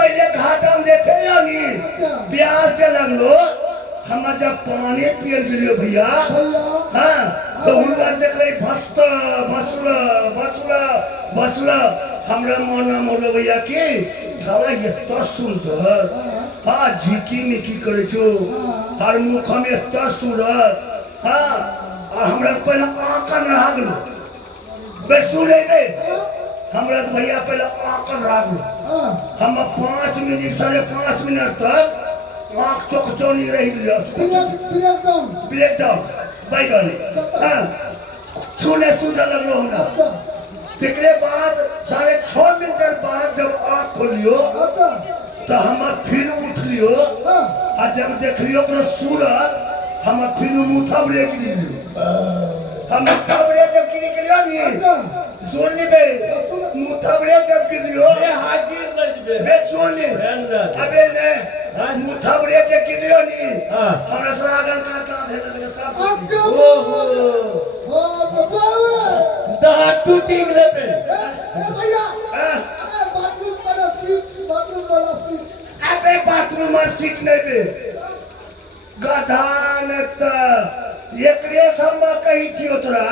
पहले घाटा में देखे जानी प्याज के लगलो हम जब पानी पियल गेलियो भैया हाँ तो उनका देखले भसला हमरा मन मोलो भैया की साला इतना सुंदर हाँ झिकी मिकी करे छो हर मुख में इतना सूरत हाँ और हमरा पहले आंकन रह गलो बेसुले नहीं हमरा तो भैया पहले आंकन रह गलो हम 5 मिनट 5.5 मिनट तक आँख चौकचौनी रही ब्रेक डाउन बैगन हाँ सुने सुंदर लगलो हमरा तेकरे बाद 6.5 मिनट बाद जब आँख खोलियो तो हम फिर उठलियो और जब देखलियो अपना सूरत हम फिर मुठा ब्रेक दिलियो हम मुठा ब्रेक जब गिरी गेलियो नी सुन ली बे मुठा ब्रेक जब गिरियो बे सुन ली अबे ने मुठा ब्रेक जब गिरियो नी हमरा सरागल का भेल सब ओहो दांत टूटी गेले बे भैया बाथरूम वाला सीट अबे बाथरूम में सीट नहीं बे गधा ने त एकरे सब में कही थियो तोरा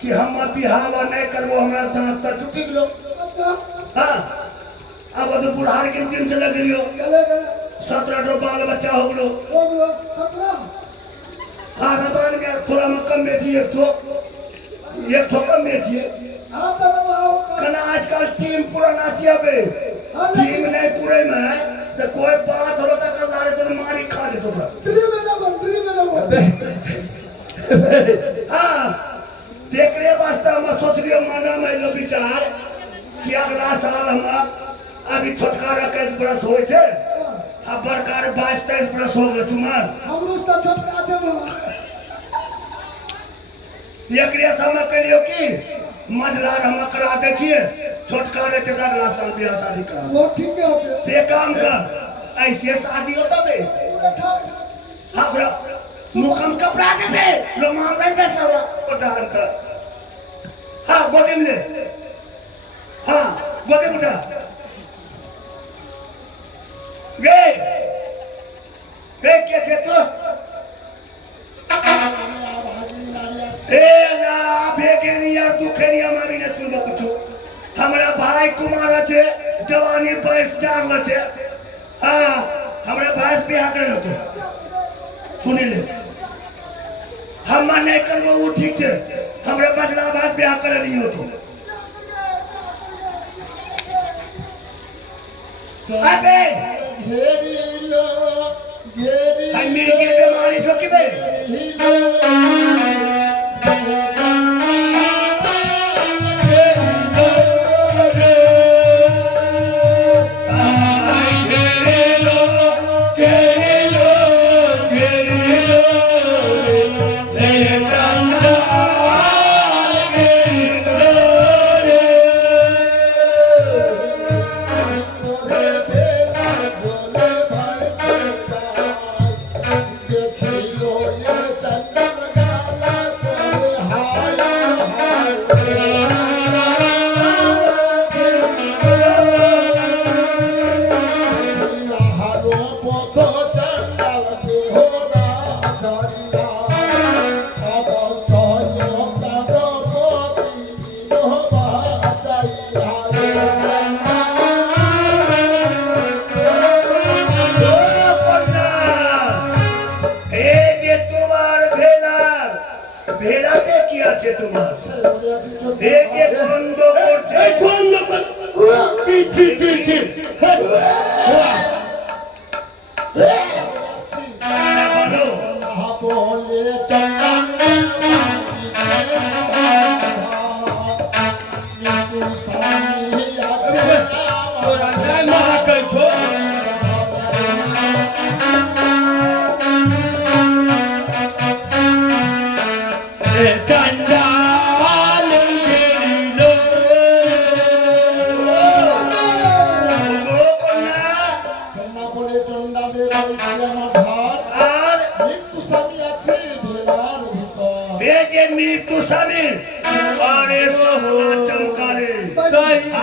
कि हम बिहावा नहीं करबो हमरा दांत त टूटी गेलो हां अब तो बुढ़ार के दिन चले गेलियो 17 टो बाल बच्चा हो गेलो 17 हां रबान के थोड़ा में कम में थी एक ठो कम में थी कना आजकल टीम पूरा नाची अबे टीम नहीं पूरे में तो कोई बात हो तो कर लारे तो मारी खा दे तोरा हां देख रे वास्ते हम सोच लियो माना में लो विचार कि अगला साल हम अभी छुटकारा के बरस होय छे अब बरकार 22-23 बरस हो गए तुम्हार हमरो त छटका देबो एकरे समय के लियो की मजलार हम करा दे छिए छुटकारे के अगला साल ब्याह शादी करा वो ठीक है ते काम कर ऐसे शादी होता बे हमरा मुखम कपड़ा दे बे लो मांगन बे साला उधार कर हां गोदी में ले हां गोदी में उठा गे के तो ए ना भेगेनी यार तू खेनिया मारी ने सुन कुछ हमरा भाई कुमार छे जवानी 22 जान छे हां हमरा भाई बियाह करे होते सुनी ले हम नहीं करबो वो ठीक है हमरा बजला बात बियाह करे लियो तो अबे घेरी लो घेरी आई मेरी के बीमारी जो की बे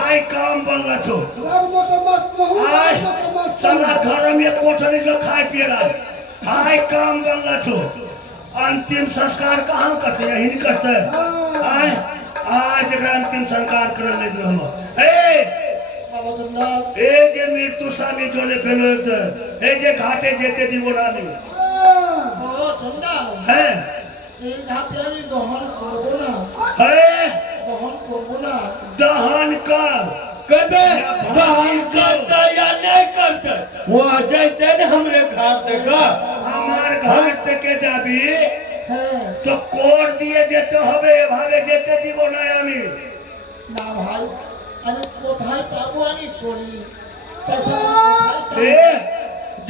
हाय काम बनला छो राग मौसम मस्त महू हाय मौसम मस्त साला घर में कोठरी जो खाए पिए रहा हाय काम बनला छो अंतिम संस्कार कहाँ करते हैं यही करते हैं हाय आज जरा अंतिम संस्कार कर ले दो हम बाबा जगन्नाथ ए जे मृत्यु स्वामी जोले फेलो ए जे घाटे जेते दीबो रानी बाबा जगन्नाथ है এই ঘাটে আমি দহন করবো না है দহন করবো না दहन कर कबे दहन करते या नहीं करते वहाँ जाते न हमरे घर देखा हमार घर থেকে যাবি হ্যাঁ তো কোর দিয়ে যেতে হবে এভাবে যেতে দিব না আমি না ভাই আমি কোথায় পাবো আমি করি পয়সা ए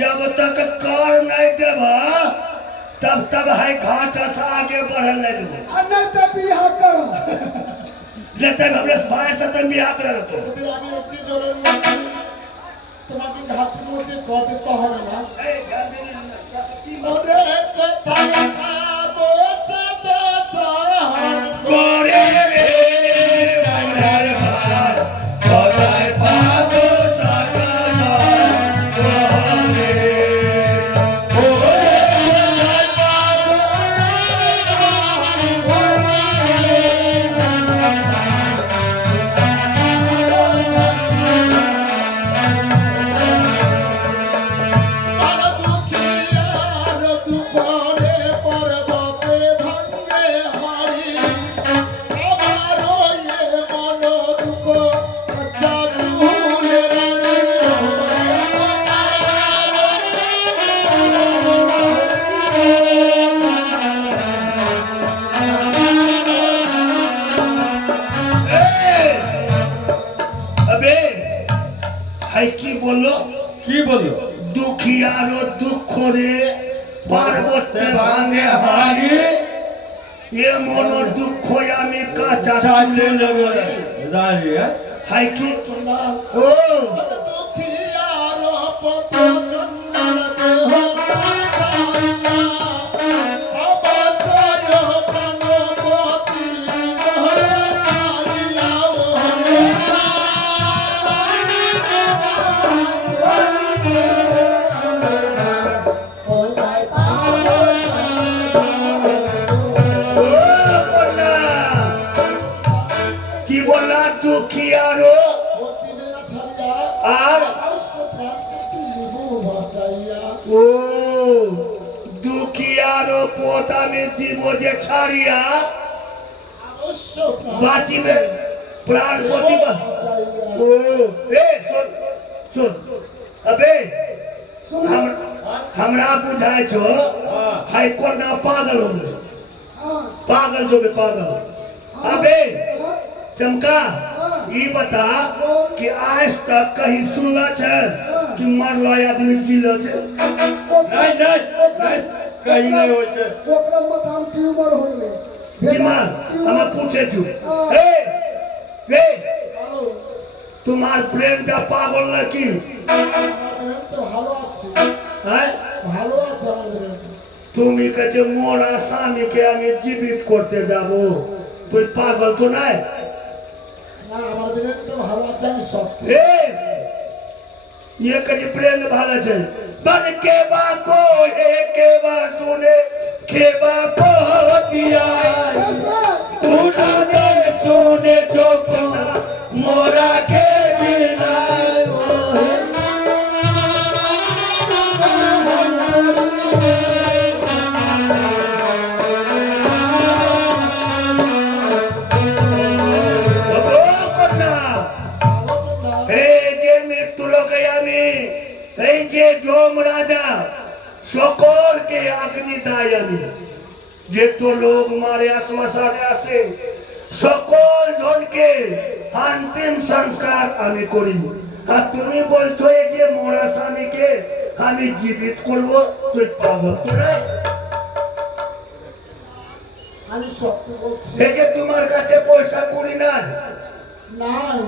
जब तक कर नहीं देबा तब तक है घाट से आगे बढ़ल नहीं देबो अनंत बिहा करो लेते हमरे भाई से तुम बियाह कर तो যদি আমি একটি জলের মধ্যে তোমাকে ঘাটের মধ্যে কর দিতে হবে না ওরে কোথায় পাবো চাঁদে শহর করে রে কানার ভাই সদাই পাগো সাকানা কোরে ওরে সদাই পাগো বালা দুখিয়ার দুপরে পর্বতে ভাঙ্গে হারি আমার ওয়ে মন দুঃখ চাঁদুলে রানী अबे है की बोलो की बोलो দুঃখিয়ারো দুঃখ রে পার্বত্যে ভাঙে হারি এ মন দুঃখ আমি কাঁচা चाचे চুলে लगे মরে रानी है হাই কি চন্দ্রা ও দুখিয়ার পত চন্দ্র দেহ ছাড়িয়া অবসর প্রাণপতি ঘরে ছাড়িয়া কোথায় পাবো ও বললা কি বললা দুঃখিয়ারো প্রতিদিন ছাড়িয়া আর অবশ্য প্রাণপতি নিবু বাঁচাইয়া ও দুঃখিয়ারো পথ আমি দিব যে ছাড়িয়া অবশ্য বাঁচিবে প্রাণ প্রতিভা বাঁচাইয়া ओ ए सुन सुन अबे हमरा बुझाए छो हाय कोना पागल हो गए पागल जो बे पागल अबे चमका ये बता कि आज तक कहीं सुनला छे कि मरलो आदमी जिलो छे नहीं नहीं कहीं नहीं होते ओकरा माथा में ट्यूमर हो गए बीमार हम पूछे छू ए ए तुम्हार प्रेम का पागल ना की তো ভালো আছে है ভালো আছে আমাদের তুমি কাছে মোরা স্বামীকে আমি জীবিত করতে যাব তুই পাগল তো নাই না আমাদের তো ভালো আছে আমি সত্যি ए ये कजी प्रेम भाला छे बल के बा को हे के बा सुने के बा पहतिया तू ना दे सुने चोकना मोरा के बिना এই যে যম রাজা সকলকে আগ্নি দেয় আমি যে তো লোক মারে শ্মশানে আসে সকল জনকে अंतिम संस्कार আমি করি আর তুমি বলছো এই যে মরা স্বামীকে আমি জীবিত করব তুই পাগল তো না আমি সত্যি বলছি এই যে তোমার কাছে পয়সা কুড়ি না নাই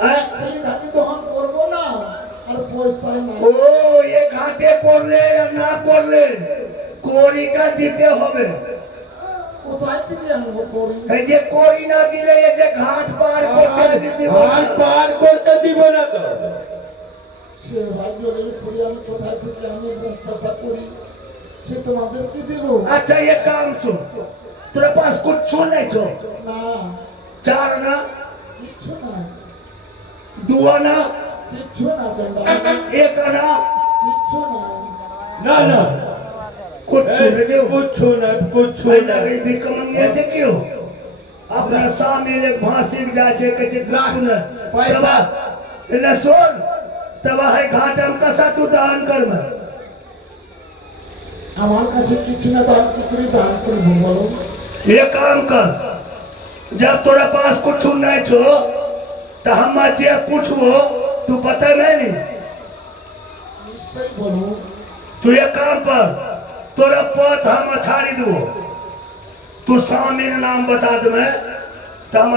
হ্যাঁ সেই ঘাটে দহন করবো না আর পয়সা নাই ও এ ঘাটে করলে আর না করলে কড়িটা দিতে হবে কোথায় থেকে আনবো করি? এই যে করি না দিলে এই যে ঘাট পার করতে আমি দিব না। আর পার করতে দিব না তো। সে ভাই জলের উপরে আমি কোথায় থেকে আমি পয়সা করি সে তোমাদেরকে দেবো? अच्छा ये काम सुन, तेरे पास कुछ नहीं छो, না, चार ना, কিচ্ছু না, दुआ ना, কিচ্ছু না চন্ডা, एक ना, কিচ্ছু না। না না कुछ नहीं दो। कुछो ना कुछो मैं ना लगे भी कमंगे देखियो, अपना सामने ले भांसी जाचे कचे कुछ न, पैसा। इन्हें सोन, तब है घाटम का सातु दान कर मैं। আমার কাছে কিছু না, দান কি করে দান করবো বলো? ये काम कर, जब तोरा पास कुछ नहीं छो, तो हम जे पूछबो, तू बता मैं नहीं। নিশ্চয়ই বলো। तू ये काम पर तोरा पथ हम छाड़ी दो, तू स्वामी नाम बता दे मैं, तो हम